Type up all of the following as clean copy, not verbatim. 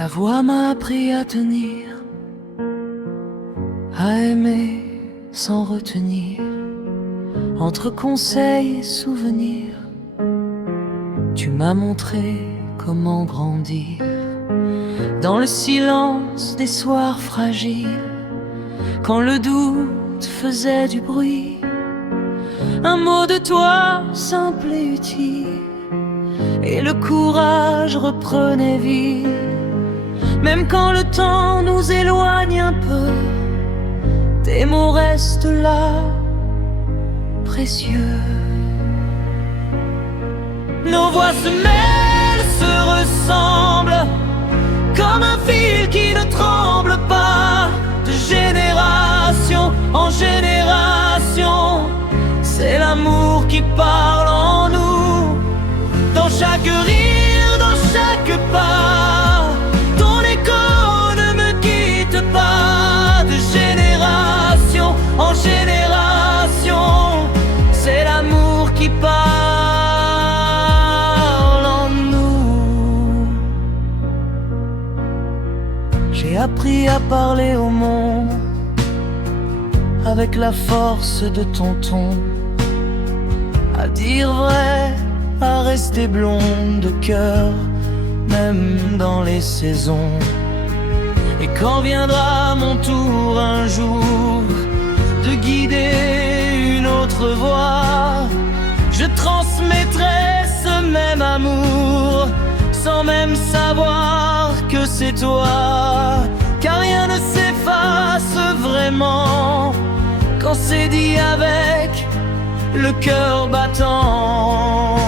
Ta voix m'a appris à tenir, à aimer sans retenir. Entre conseils et souvenirs, tu m'as montré comment grandir. Dans le silence des soirs fragiles, quand le doute faisait du bruit, un mot de toi simple et utile, et le courage reprenait vie. Même quand le temps nous éloigne un peu, tes mots restent là, précieux. Nos voix se mêlent, se ressemblent, comme un fil qui ne tremble pas. De génération en génération, c'est l'amour qui parle en nous. Dans chaque rire, dans chaque pas, ton écho ne me quitte pas. De génération en génération, c'est l'amour qui parle en nous. J'ai appris à parler au monde avec la force de ton ton, à dire vrai, à rester blonde de cœur, même dans les saisons. Et quand viendra mon tour un jour de guider une autre voie, je transmettrai ce même amour, sans même savoir que c'est toi. Car rien ne s'efface vraiment quand c'est dit avec le cœur battant.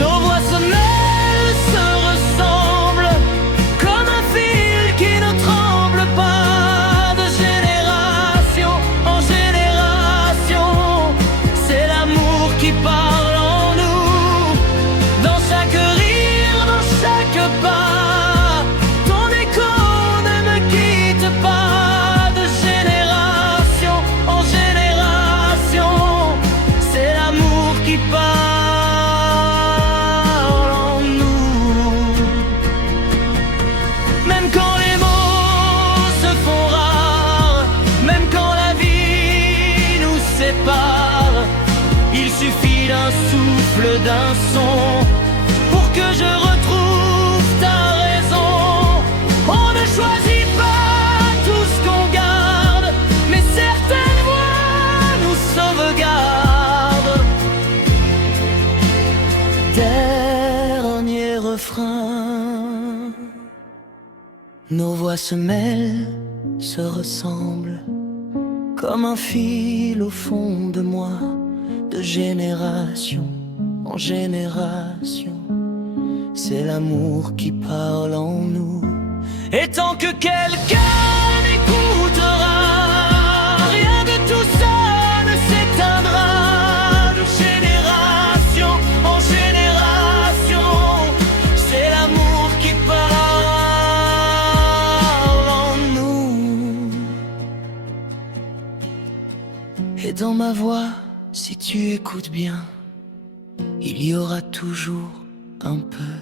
Nos voix se mêlent, se ressemblent, comme un fil qui ne tremble pas. De génération en génération, c'est l'amour qui parle en nous. Dans chaque rire, dans chaque pas, ton écho ne me quitte pas. De génération en génération, c'est l'amour qui parle en nous. Même quand les mots se font rares, même quand la vie nous sépare, il suffit d'un souffle, d'un son, pour que je retrouve ta raison. On ne choisit pas tout ce qu'on garde, mais certaines voix nous sauvegardent. Dernier refrain. Nos voix se mêlent, se ressemblent, comme un fil au fond de moi. De génération en génération, c'est l'amour qui parle en nous. Et tant que quelqu'un m'écoutera, rien de tout ça ne s'éteindra. De génération en génération, c'est l'amour qui parle en nous. Et dans ma voix, si tu écoutes bien, il y aura toujours un peu